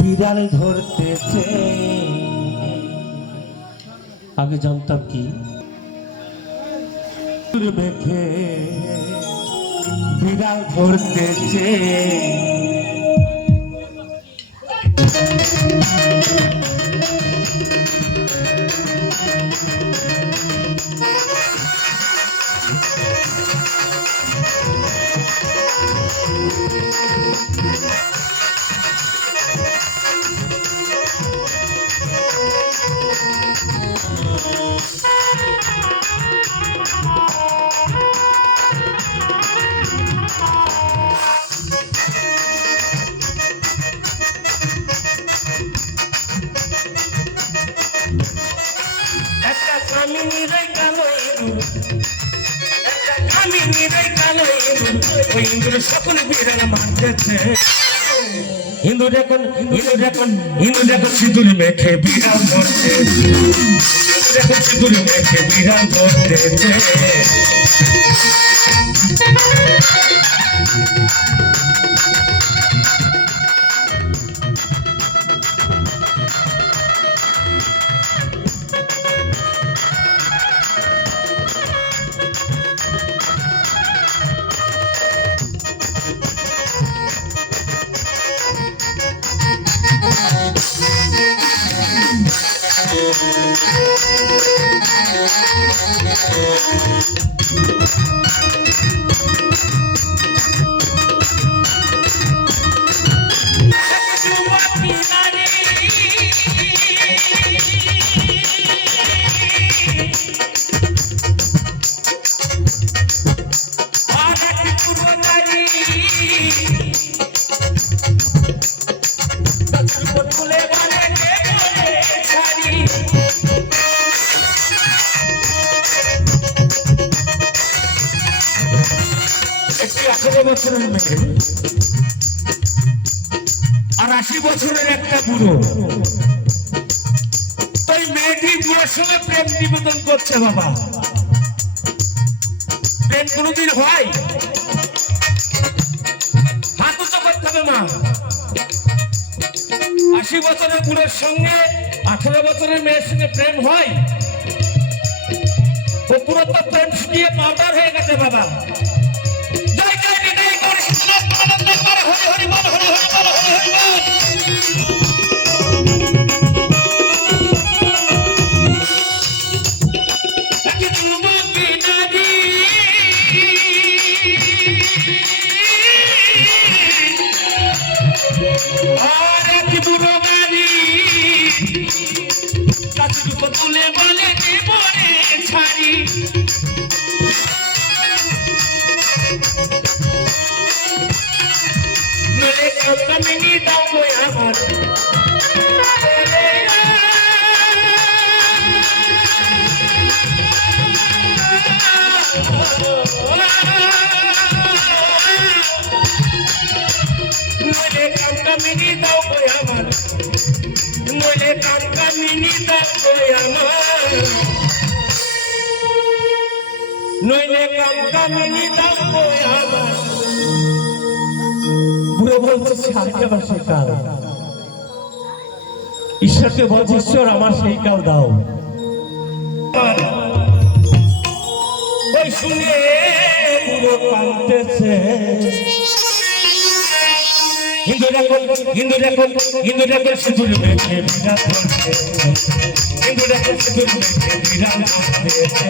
বিড়াল ধরতেছে। আগে জানতাম কি মেখে বিড়াল ধরতেছে। সকল বিড়াল মানতেছে। হিন্দু যখন সিঁদুর মেখে বিড়াল ধরতেছে। যখন সিঁদুর মেখে বিড়াল ধরতেছে। বছরের মেয়ে আর 80 বছরের একটা বুড়ো, তাই মেয়েটি বুড়োর সঙ্গে প্রেম নিবেদন করছে। বাবা, প্রেম কোনদিন হয়? হাত উঁচু করতে হবে মা। 80 বছরের বুড়োর সঙ্গে 18 বছরের মেয়ের সঙ্গে প্রেম হয়? ও পুরো তো প্রেম শুকিয়ে পাউডার হয়ে গেছে বাবা। তুলে বলে ছাড়ি কমিনি দাও বই আমার নইলে কামিনি দাও বই আমার নইলে কামিনি দাও বই আমার নইলে কামিনি দাও বই আমার। ঈশ্বরকে বলছে, ঈশ্বর আমার সেই কাল দাও। ওই শুনে পুরো কাঁদতেছে। হিন্দু যখন সিঁদুর মেখে বিড়াল ধরতেছে। হিন্দু যখন সিঁদুর মেখে বিড়াল ধরতেছে।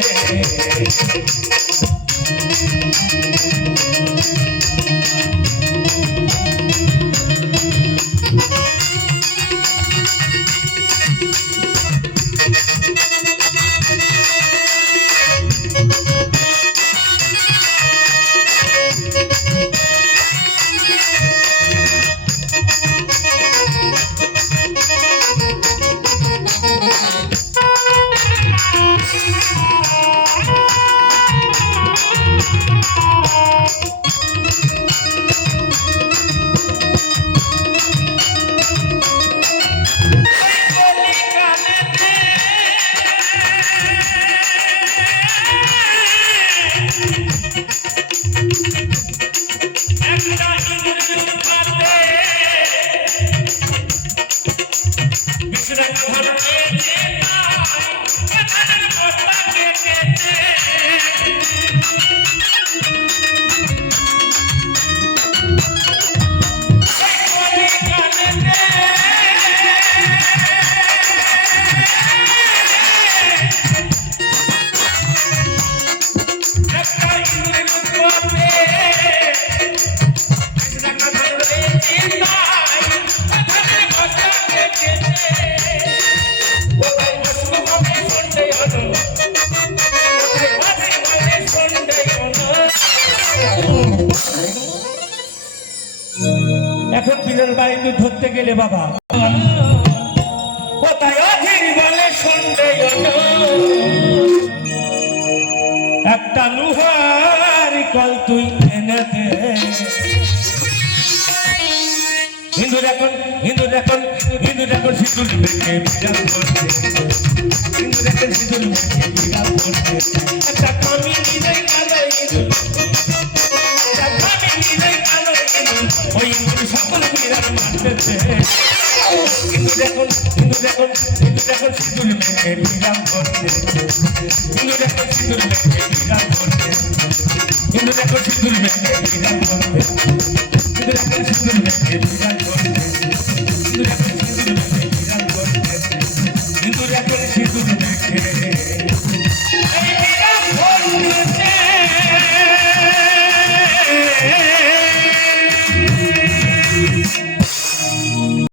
তোর বাইন্দু ধরতে গেলে বাবা কোথায় অধীর বলে শুনতে একটা নুহার কল তুই এনে দে হিন্দুর এখন সিঁদুর মেখে বিড়াল করছে হিন্দুর এখন সিঁদুর মেখে বিড়াল করছে একটা কামিনী নেই কালো ওই সকল বিড়াল মারতেছে হিন্দুর এখন সিঁদুর মেখে বিড়াল করছে হিন্দুর এখন সিঁদুর মেখে বিড়াল করছে হিন্দুর এখন সিঁদুর মেখে বিড়াল করছে